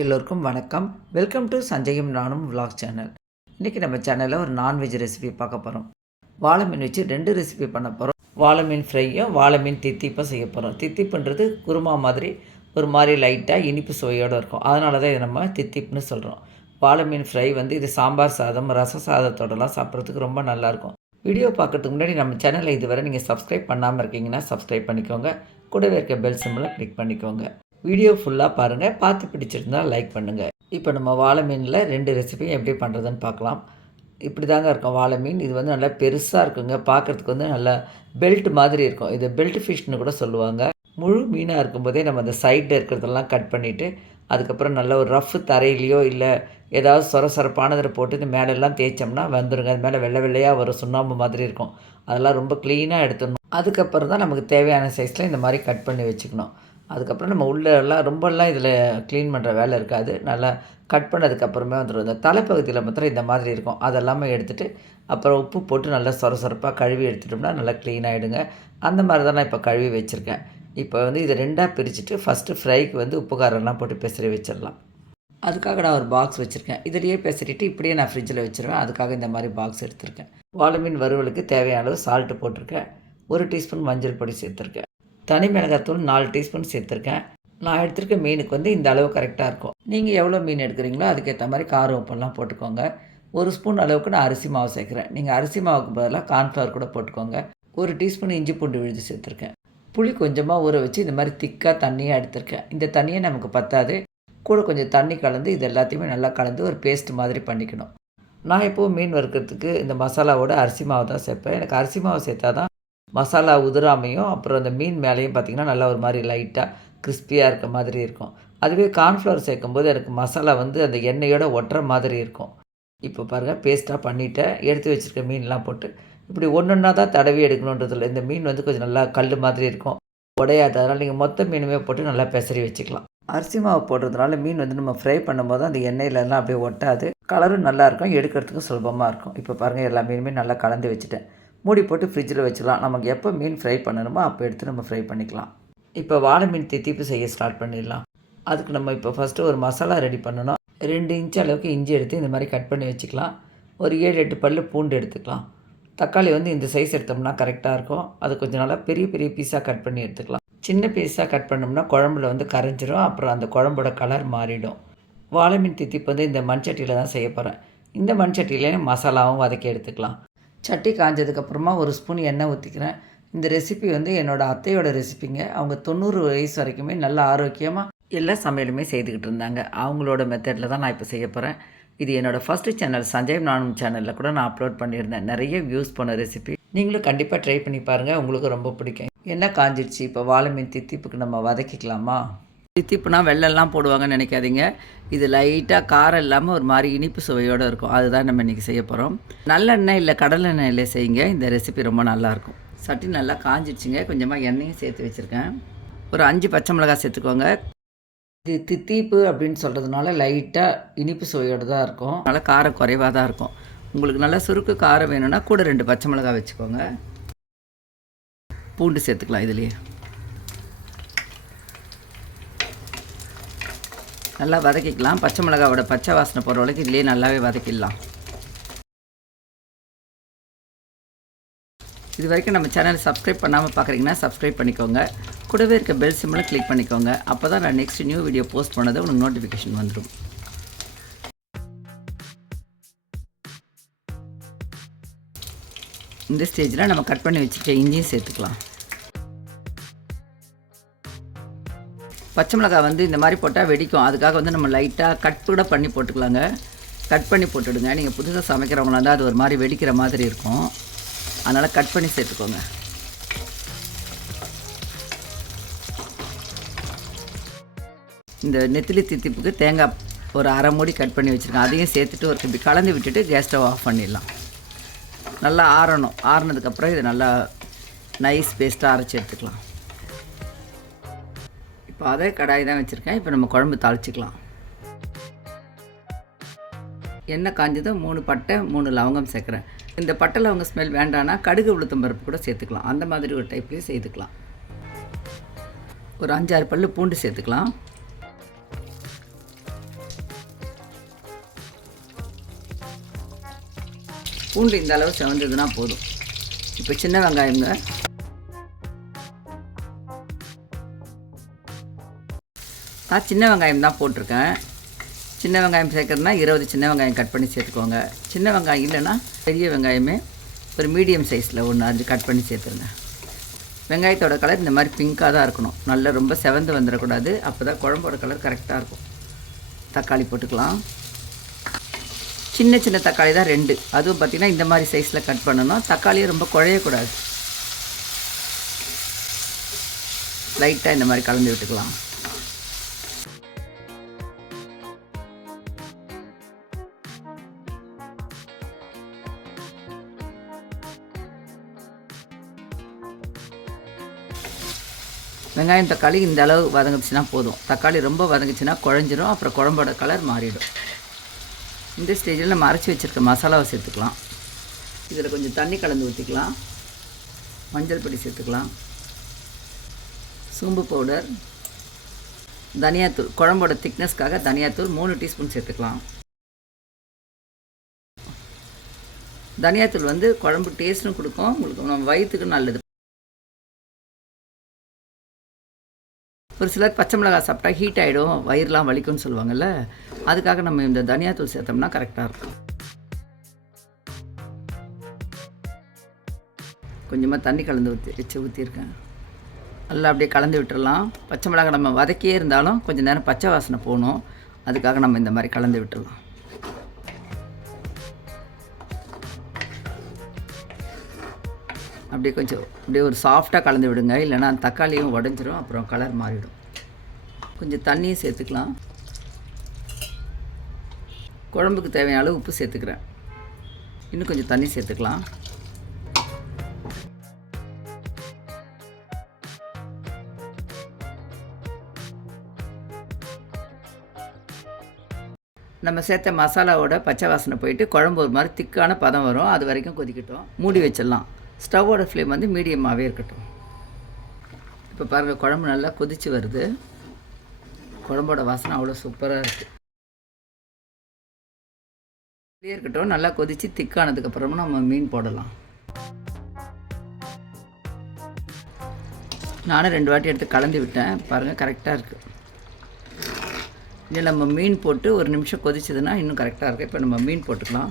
எல்லோருக்கும் வணக்கம். Welcome to சஞ்சயம் நானும் விலாக் சேனல் இன்றைக்கி நம்ம சேனலில் ஒரு நான்வெஜ் ரெசிபி பார்க்க போகிறோம் வாழை மீன் வச்சு ரெண்டு ரெசிபி பண்ண போகிறோம் வாழை மீன் ஃப்ரையும் வாழை மீன் தித்திப்பும் செய்ய போகிறோம் தித்திப்புன்றது குருமா மாதிரி ஒரு மாதிரி லைட்டாக இனிப்பு சுவையோடு இருக்கும். அதனால தான் இதை நம்ம தித்திப்புன்னு சொல்கிறோம் வாழை மீன் ஃப்ரை வந்து இது சாம்பார் சாதம் ரச சாதத்தோடலாம் சாப்பிட்றதுக்கு ரொம்ப நல்லாயிருக்கும். வீடியோ பார்க்கறதுக்கு முன்னாடி நம்ம சேனலை இதுவரை நீங்கள் சப்ஸ்கிரைப் பண்ணாமல் இருக்கீங்கன்னா சப்ஸ்கிரைப் பண்ணிக்கோங்க. கூடவே இருக்க பெல் சிம்மில் கிளிக் பண்ணிக்கோங்க. வீடியோ ஃபுல்லாக பாருங்கள் பார்த்து பிடிச்சிருந்தா லைக் பண்ணுங்கள் இப்போ நம்ம வாழை மீனில் ரெண்டு ரெசிபியும் எப்படி பண்ணுறதுன்னு பார்க்கலாம். இப்படி தாங்க இருக்கும் வாழை மீன். இது வந்து நல்லா பெருசாக இருக்குங்க. பார்க்குறதுக்கு வந்து நல்லா பெல்ட் மாதிரி இருக்கும். இது பெல்ட் ஃபிஷ்னு கூட சொல்லுவாங்க. முழு மீனாக இருக்கும்போதே நம்ம அந்த சைடில் இருக்கிறதெல்லாம் கட் பண்ணிவிட்டு அதுக்கப்புறம் நல்ல ஒரு ரஃப் தரையிலையோ இல்லை ஏதாவது சொர சொரப்பானதில் போட்டு இந்த மேலெல்லாம் தேய்ச்சோம்னா வந்துடுங்க அது மேலே வெள்ளை வெள்ளையாக வரும் சுண்ணாம்பு மாதிரி இருக்கும். அதெல்லாம் ரொம்ப க்ளீனாக எடுத்துடணும். அதுக்கப்புறம் தான் நமக்கு தேவையான சைஸில் இந்த மாதிரி கட் பண்ணி வச்சுக்கணும். அதுக்கப்புறம் நம்ம உள்ளெல்லாம் ரொம்பலாம் இதில் க்ளீன் பண்ணுற வேலை இருக்காது. நல்லா கட் பண்ணதுக்கப்புறமே வந்துடும் இந்த தலைப்பகுதியில் மாத்திரம் இந்த மாதிரி இருக்கும். அதெல்லாமே எடுத்துகிட்டு அப்புறம் உப்பு போட்டு நல்லா சொர சொரப்பாக கழுவி எடுத்துட்டோம்னா நல்லா க்ளீன் ஆகிடுங்க அந்த மாதிரி தான் நான் இப்போ கழுவி வச்சுருக்கேன். இப்போ வந்து இதை ரெண்டாக பிரிச்சுட்டு ஃபஸ்ட்டு ஃப்ரைக்கு வந்து உப்பு காரம்லாம் போட்டு பெசரி வச்சிடலாம். அதுக்காக நான் ஒரு பாக்ஸ் வச்சுருக்கேன். இதிலேயே பெசரிட்டு இப்படியே நான் ஃப்ரிட்ஜில் வச்சுருவேன். அதுக்காக இந்த மாதிரி பாக்ஸ் எடுத்திருக்கேன். வாழை மீன் வறுவலுக்கு தேவையான அளவு சால்ட்டு போட்டிருக்கேன். ஒரு டீஸ்பூன் மஞ்சள் பொடி சேர்த்துருக்கேன். தனி மிளகாத்தூள் நாலு டீஸ்பூன் சேர்த்துருக்கேன். நான் எடுத்திருக்க மீனுக்கு வந்து இந்த அளவு கரெக்டாக இருக்கும். நீங்கள் எவ்வளோ மீன் எடுக்கிறீங்களோ அதுக்கேற்ற மாதிரி காரம் உப்பெல்லாம் போட்டுக்கோங்க. ஒரு ஸ்பூன் அளவுக்கு நான் அரிசி மாவு சேர்க்குறேன். நீங்கள் அரிசி மாவுக்கு பதிலாக கார்ன்ஃப்ளவர் கூட போட்டுக்கோங்க. ஒரு டீஸ்பூன் இஞ்சி பூண்டு விழுது சேர்த்துருக்கேன். புளி கொஞ்சமாக ஊற வச்சு இந்த மாதிரி திக்காக தண்ணியாக எடுத்திருக்கேன். இந்த தண்ணியே நமக்கு பத்தாது. கூட கொஞ்சம் தண்ணி கலந்து இது எல்லாத்தையுமே நல்லா கலந்து ஒரு பேஸ்ட் மாதிரி பண்ணிக்கணும். நான் எப்போவும் மீன் வறுக்கிறதுக்கு இந்த மசாலாவோட அரிசி மாவு தான் சேர்ப்பேன். எனக்கு அரிசி மாவு சேர்த்தா தான் மசாலா உதிராமையும் அப்புறம் அந்த மீன் மேலேயும் பார்த்திங்கன்னா நல்லா ஒரு மாதிரி லைட்டாக கிறிஸ்பியாக இருக்க மாதிரி இருக்கும். அதுவே கார்ன்ஃப்ளவர் சேர்க்கும்போது எனக்கு மசாலா வந்து அந்த எண்ணெயோட ஒட்டுற மாதிரி இருக்கும். இப்போ பாருங்கள் பேஸ்ட்டாக பண்ணிவிட்டேன் எடுத்து வச்சுருக்க மீன்லாம் போட்டு இப்படி ஒன்று ஒன்றா தான் தடவி எடுக்கணுன்றதில்ல இந்த மீன் வந்து கொஞ்சம் நல்லா கல் மாதிரி இருக்கும். உடையாது. அதனால் நீங்கள் மொத்த மீனுமே போட்டு நல்லா பெசரி வச்சுக்கலாம். அரிசி மாவு போடுறதுனால மீன் வந்து நம்ம ஃப்ரை பண்ணும்போது அந்த எண்ணெயிலலாம் அப்படியே ஒட்டாது. கலரும் நல்லாயிருக்கும் எடுக்கிறதுக்கும் சுலபமாக இருக்கும். இப்போ பாருங்கள் எல்லா மீனுமே நல்லா கலந்து வச்சுட்டேன். மூடி போட்டு ஃப்ரிட்ஜில் வச்சிடலாம். நமக்கு எப்போ மீன் ஃப்ரை பண்ணணுமோ அப்போ எடுத்து நம்ம ஃப்ரை பண்ணிக்கலாம். இப்போ வாழை மீன் தித்திப்பு செய்ய ஸ்டார்ட் பண்ணிடலாம். அதுக்கு நம்ம இப்போ ஃபஸ்ட்டு ஒரு மசாலா ரெடி பண்ணணும். ரெண்டு இன்ச் அளவுக்கு இஞ்சி எடுத்து இந்த மாதிரி கட் பண்ணி வச்சுக்கலாம். ஒரு ஏழு எட்டு பல்லு பூண்டு எடுத்துக்கலாம். தக்காளி வந்து இந்த சைஸ் எடுத்தோம்னா கரெக்டாக இருக்கும். அது கொஞ்சம் நல்லா பெரிய பெரிய பீஸாக கட் பண்ணி எடுத்துக்கலாம். சின்ன பீஸாக கட் பண்ணோம்னா குழம்புல வந்து கரைஞ்சிரும். அப்புறம் அந்த குழம்போட கலர் மாறிடும். வாழை மீன் தித்திப்பு வந்து இந்த மண்சட்டியில் தான் செய்ய போகிறேன் இந்த மண்சட்டியிலே மசாலாவும் வதக்கி எடுத்துக்கலாம். சட்டி காஞ்சதுக்கப்புறமா ஒரு ஸ்பூன் எண்ணெய் ஊற்றிக்கிறேன் இந்த ரெசிபி வந்து என்னோடய அத்தையோட ரெசிபிங்க அவங்க தொண்ணூறு வயசு வரைக்குமே நல்ல ஆரோக்கியமாக எல்லா சமையலுமே செய்துக்கிட்டு இருந்தாங்க. அவங்களோட மெத்தடில் தான் நான் இப்போ செய்ய போகிறேன் இது என்னோடய ஃபஸ்ட்டு சேனல் சஞ்சய் நானும் சேனலில் கூட நான் அப்லோட் பண்ணியிருந்தேன். நிறைய வியூஸ் போன ரெசிபி நீங்களும் கண்டிப்பாக ட்ரை பண்ணி பாருங்கள் உங்களுக்கு ரொம்ப பிடிக்கும். என்ன காஞ்சிடுச்சு இப்போ வாழை மீன் தித்திப்புக்கு நம்ம வதக்கிக்கலாமா? தித்திப்புனா வெள்ளெல்லாம் போடுவாங்கன்னு நினைக்காதீங்க. இது லைட்டாக காரம் இல்லாமல் ஒரு மாதிரி இனிப்பு சுவையோடு இருக்கும். அதுதான் நம்ம இன்றைக்கி செய்ய போகிறோம் நல்லெண்ணெய் இல்லை கடலெண்ணெயில் செய்யுங்க. இந்த ரெசிபி ரொம்ப நல்லாயிருக்கும் சட்டி நல்லா காஞ்சிடுச்சுங்க. கொஞ்சமாக எண்ணெயும் சேர்த்து வச்சுருக்கேன். ஒரு அஞ்சு பச்சை மிளகாய் சேர்த்துக்கோங்க. இது தித்திப்பு அப்படின்னு சொல்கிறதுனால லைட்டாக இனிப்பு சுவையோடு தான் இருக்கும். நல்லா காரம் குறைவாக தான் இருக்கும். உங்களுக்கு நல்லா சுருக்கு காரம் வேணும்னா கூட ரெண்டு பச்சை மிளகாய் வச்சுக்கோங்க. பூண்டு சேர்த்துக்கலாம் இதுலேயே. நல்லா வதக்கிக்கலாம். பச்சை மிளகாவோட பச்சை வாசனை போகிற வரைக்கும் இதுலேயே நல்லாவே வதக்கிடலாம். இது வரைக்கும் நம்ம சேனலை சப்ஸ்கிரைப் பண்ணாமல் பார்க்குறீங்கன்னா சப்ஸ்கிரைப் பண்ணிக்கோங்க. கூடவே இருக்க பெல் சிம்மில் கிளிக் பண்ணிக்கோங்க. அப்போ தான் நான் நெக்ஸ்ட் நியூ வீடியோ போஸ்ட் பண்ணது உங்களுக்கு நோட்டிஃபிகேஷன் வந்துடும் இந்த ஸ்டேஜில் நம்ம கட் பண்ணி வச்சுருக்க இஞ்சியும் சேர்த்துக்கலாம். பச்சை மிளகாய் வந்து இந்த மாதிரி போட்டால் வெடிக்கும். அதுக்காக வந்து நம்ம லைட்டாக கட் கூட பண்ணி போட்டுக்கலாங்க. கட் பண்ணி போட்டுடுங்க. நீங்கள் புதுசாக சமைக்கிறவங்களா இருந்தால் அது ஒரு மாதிரி வெடிக்கிற மாதிரி இருக்கும். அதனால் கட் பண்ணி சேர்த்துக்கோங்க. இந்த நெத்திலி தித்திப்புக்கு தேங்காய் ஒரு அரை மூடி கட் பண்ணி வச்சுருக்கேன். அதையும் சேர்த்துட்டு ஒரு இப்படி கலந்து விட்டுட்டு கேஸ் ஸ்டவ் ஆஃப் பண்ணிடலாம். நல்லா ஆறணும். ஆறுனதுக்கப்புறம் இதை நல்லா நைஸ் பேஸ்ட்டாக அரைச்சி எடுத்துக்கலாம். இப்போ அதை கடாய் தான் வச்சுருக்கேன். இப்போ நம்ம குழம்பு தாளிச்சிக்கலாம். எண்ணெய் காஞ்சதும் மூணு பட்டை மூணு லவங்கம் சேர்க்குறேன். இந்த பட்டை லவங்க ஸ்மெல் வேண்டாம்னா கடுகு உளுத்தம் பருப்பு கூட சேர்த்துக்கலாம். அந்த மாதிரி ஒரு டைப்லேயும் சேர்த்துக்கலாம். ஒரு அஞ்சாறு பல் பூண்டு சேர்த்துக்கலாம். பூண்டு இந்த அளவு செவந்ததுன்னா போதும். இப்போ சின்ன வெங்காயங்க நான் சின்ன வெங்காயம் தான் போட்டிருக்கேன். சின்ன வெங்காயம் சேர்க்குறதுனா இருபது சின்ன வெங்காயம் கட் பண்ணி சேர்த்துக்கோங்க. சின்ன வெங்காயம் இல்லைன்னா பெரிய வெங்காயமே ஒரு மீடியம் சைஸில் ஒன்று அஞ்சு கட் பண்ணி சேர்த்துருங்க. வெங்காயத்தோட கலர் இந்த மாதிரி பிங்க்காக தான் இருக்கணும். நல்லா ரொம்ப செவந்து வந்துடக்கூடாது. அப்போ தான் குழம்போட கலர் கரெக்டாக இருக்கும். தக்காளி போட்டுக்கலாம். சின்ன சின்ன தக்காளி தான் ரெண்டு. அதுவும் பார்த்திங்கன்னா இந்த மாதிரி சைஸில் கட் பண்ணணும் தக்காளியும் ரொம்ப குழையக்கூடாது. லைட்டாக இந்த மாதிரி கலந்து விட்டுக்கலாம். வெங்காயம் தக்காளி இந்த அளவு வதங்கிச்சுன்னா போதும். தக்காளி ரொம்ப வதங்குச்சுன்னா குழஞ்சிரும் அப்புறம் குழம்போட கலர் மாறிடும். இந்த ஸ்டேஜில் நம்ம அரைச்சி வச்சுருக்க மசாலாவை சேர்த்துக்கலாம். இதில் கொஞ்சம் தண்ணி கலந்து ஊற்றிக்கலாம் மஞ்சள் பொடி சேர்த்துக்கலாம். சோம்பு பவுடர் தனியாத்தூள் குழம்போட திக்னஸ்க்காக தனியாத்தூள் மூணு டீஸ்பூன் சேர்த்துக்கலாம். தனியாத்தூள் வந்து குழம்பு டேஸ்ட்டும் கொடுக்கும். உங்களுக்கு நம்ம வயிற்றுக்கு நல்லது. ஒரு சிலர் பச்சை மிளகாய் சாப்பிட்டா ஹீட் ஆகிடும் வயிறுலாம் வலிக்கும்னு சொல்லுவாங்கல்ல. அதுக்காக நம்ம இந்த தனியாத்தூள் சேர்த்தோம்னா கரெக்டாக இருக்கும். கொஞ்சமாக தண்ணி கலந்து ஊற்றி வச்சு ஊற்றிருக்கேன் நல்லா அப்படியே கலந்து விட்டுடலாம் பச்சை மிளகாய் நம்ம வதக்கியே இருந்தாலும் கொஞ்சம் நேரம் பச்சை வாசனை போகணும். அதுக்காக நம்ம இந்த மாதிரி கலந்து விட்டுடலாம் அப்படியே கொஞ்சம் அப்படியே ஒரு சாஃப்டாக கலந்து விடுங்க. இல்லைன்னா தக்காளியும் உடஞ்சிரும் அப்புறம் கலர் மாறிடும். கொஞ்சம் தண்ணியும் சேர்த்துக்கலாம். குழம்புக்கு தேவையான அளவு உப்பு சேர்த்துக்கிறேன். இன்னும் கொஞ்சம் தண்ணி சேர்த்துக்கலாம். நம்ம சேர்த்த மசாலாவோட பச்சை வாசனை போயிட்டு குழம்பு ஒரு மாதிரி திக்கான பதம் வரும். அது வரைக்கும் கொதிக்கட்டும். மூடி வச்சிடலாம். ஸ்டவ்வோட ஃப்ளேம் வந்து மீடியமாகவே இருக்கட்டும். இப்போ பாருங்கள் குழம்பு நல்லா கொதிச்சு வருது. குழம்போட வாசனை அவ்வளோ சூப்பராக இருக்குது இப்படியே இருக்கட்டும் நல்லா கொதித்து திக்கானதுக்கப்புறமா நம்ம மீன் போடலாம். நானும் ரெண்டு வாட்டி எடுத்து கலந்து விட்டேன். பாருங்கள் கரெக்டாக இருக்குது இதில் நம்ம மீன் போட்டு ஒரு நிமிஷம் கொதிச்சதுன்னா இன்னும் கரெக்டாக இருக்குது இப்போ நம்ம மீன் போட்டுக்கலாம்.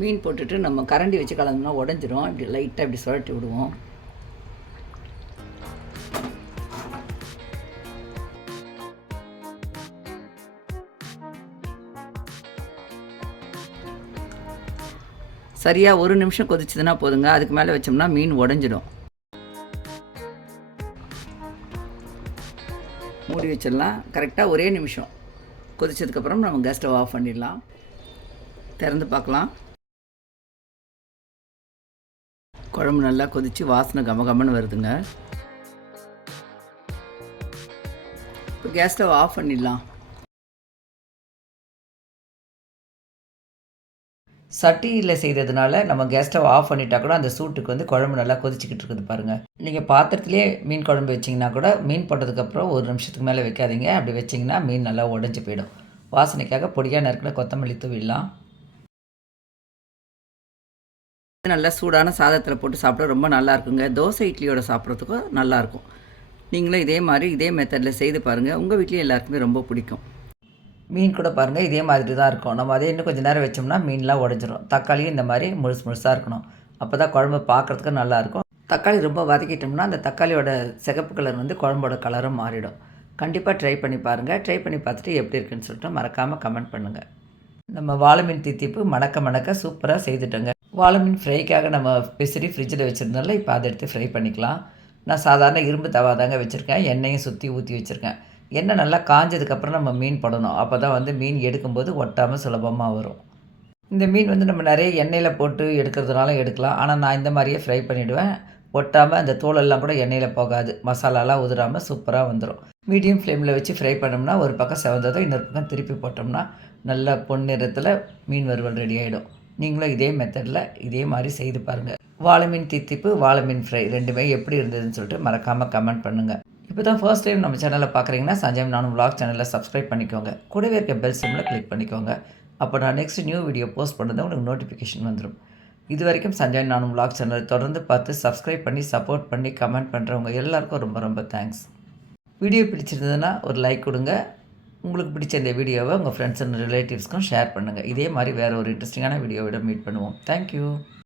மீன் போட்டுட்டு நம்ம கரண்டி வச்சு கலந்தோம்னா உடஞ்சிரும். இப்படி லைட்டாக இப்படி சுழட்டி விடுவோம். சரியாக ஒரு நிமிஷம் கொதிச்சதுன்னா போதுங்க. அதுக்கு மேலே வச்சோம்னா மீன் உடஞ்சிடும். மூடி வச்சிடலாம். கரெக்டாக ஒரே நிமிஷம். கொதிச்சதுக்கப்புறம் நம்ம கேஸ் ஸ்டவ் ஆஃப் பண்ணிடலாம். திறந்து பார்க்கலாம். குழம்பு நல்லா கொதித்து வாசனை கமகமன்னு வருதுங்க. இப்போ கேஸ் ஸ்டவ் ஆஃப் பண்ணிடலாம். சட்டியில் செய்ததுனால நம்ம கேஸ் ஸ்டவ் ஆஃப் பண்ணிட்டா கூட அந்த சூட்டுக்கு வந்து குழம்பு நல்லா கொதிச்சிக்கிட்டு இருக்குது பாருங்கள் நீங்கள் பாத்திரத்துலேயே மீன் குழம்பு வச்சிங்கன்னா கூட மீன் போட்டதுக்கப்புறம் ஒரு நிமிஷத்துக்கு மேலே வைக்காதீங்க. அப்படி வச்சிங்கன்னா மீன் நல்லா உடஞ்சி போயிடும். வாசனைக்காக பொடியாக நறுக்கில் கொத்தமல்லி தூவிடலாம். நல்லா சூடான சாதத்தில் போட்டு சாப்பிட ரொம்ப நல்லா இருக்குங்க. தோசை இட்லியோட சாப்பிட்றதுக்கும் நல்லாயிருக்கும் நீங்களும் இதே மாதிரி இதே மெத்தடில் செய்து பாருங்கள் உங்கள் வீட்லேயும் எல்லாருக்குமே ரொம்ப பிடிக்கும். மீன் கூட பாருங்கள் இதே மாதிரி தான் இருக்கும். நம்ம அதே இன்னும் கொஞ்சம் நேரம் வச்சோம்னா மீன்லாம் உடஞ்சிரும். தக்காளியும் இந்த மாதிரி முழுசு முழுசாக இருக்கணும். அப்போ தான் குழம்பு பார்க்குறதுக்கு நல்லாயிருக்கும் தக்காளி ரொம்ப வதக்கிட்டோம்னா அந்த தக்காளியோட சிகப்பு கலர் வந்து குழம்போட கலரும் மாறிடும். கண்டிப்பாக ட்ரை பண்ணி பாருங்கள் ட்ரை பண்ணி பார்த்துட்டு எப்படி இருக்குன்னு சொல்லிட்டு மறக்காமல் கமெண்ட் பண்ணுங்கள் நம்ம வாழை மீன் தித்திப்பு மணக்க மணக்க சூப்பராக செய்துட்டோங்க. வாழை மீன் ஃப்ரைக்காக நம்ம பிசிறி ஃப்ரிட்ஜில் வச்சுருந்தோம்ல இப்போ அதை எடுத்து ஃப்ரை பண்ணிக்கலாம். நான் சாதாரண இரும்பு தவா தாங்க வச்சுருக்கேன். எண்ணெயும் சுற்றி ஊற்றி வச்சுருக்கேன். எண்ணெய் நல்லா காஞ்சதுக்கப்புறம் நம்ம மீன் போடணும். அப்போ தான் வந்து மீன் எடுக்கும்போது ஒட்டாமல் சுலபமாக வரும். இந்த மீன் வந்து நம்ம நிறைய எண்ணெயில் போட்டு எடுக்கிறதுனால எடுக்கலாம். ஆனால் நான் இந்த மாதிரியே ஃப்ரை பண்ணிவிடுவேன் ஒட்டாமல் அந்த தோலெல்லாம் கூட எண்ணெயில் போகாது. மசாலாலாம் உதிராமல் சூப்பராக வந்துடும் மீடியம் ஃப்ளேமில் வச்சு ஃப்ரை பண்ணோம்னா ஒரு பக்கம் செவந்ததும் இன்னொரு பக்கம் திருப்பி போட்டோம்னா நல்ல பொன்னிறத்தில் மீன் வறுவல் ரெடி ஆகிடும் நீங்களும் இதே மெத்தடில் இதே மாதிரி செய்து பாருங்கள் வாழை மீன் தித்திப்பு வாழைமீன் ஃப்ரை ரெண்டுமே எப்படி இருந்ததுன்னு சொல்லிட்டு மறக்காமல் கமெண்ட் பண்ணுங்கள் இப்போ தான் ஃபர்ஸ்ட் டைம் நம்ம சேனலில் பார்க்குறீங்கன்னா சஞ்சய் நானும் விளாக் சேனலில் சப்ஸ்கிரைப் பண்ணிக்கோங்க. கூடவே இருக்க பெல் சிம்மில் கிளிக் பண்ணிக்கோங்க. அப்போ நான் நெக்ஸ்ட் நியூ வீடியோ போஸ்ட் பண்ணது உங்களுக்கு நோட்டிஃபிகேஷன் வந்துடும் இது வரைக்கும் சஞ்சய் நானும் விளாக் சேனலை தொடர்ந்து பார்த்து சப்ஸ்கிரைப் பண்ணி சப்போர்ட் பண்ணி கமெண்ட் பண்ணுறவங்க எல்லாருக்கும் ரொம்ப ரொம்ப தேங்க்ஸ் வீடியோ பிடிச்சிருந்ததுன்னா ஒரு லைக் கொடுங்க. உங்களுக்கு பிடிச்ச இந்த வீடியோவை உங்கள் ஃப்ரெண்ட்ஸ் அண்ட் ரிலேட்டிவ்ஸ்க்கும் ஷேர் பண்ணுங்கள் இதே மாதிரி வேறு ஒரு இன்ட்ரெஸ்டிங்கான வீடியோவிட மீட் பண்ணுவோம். தேங்க்யூ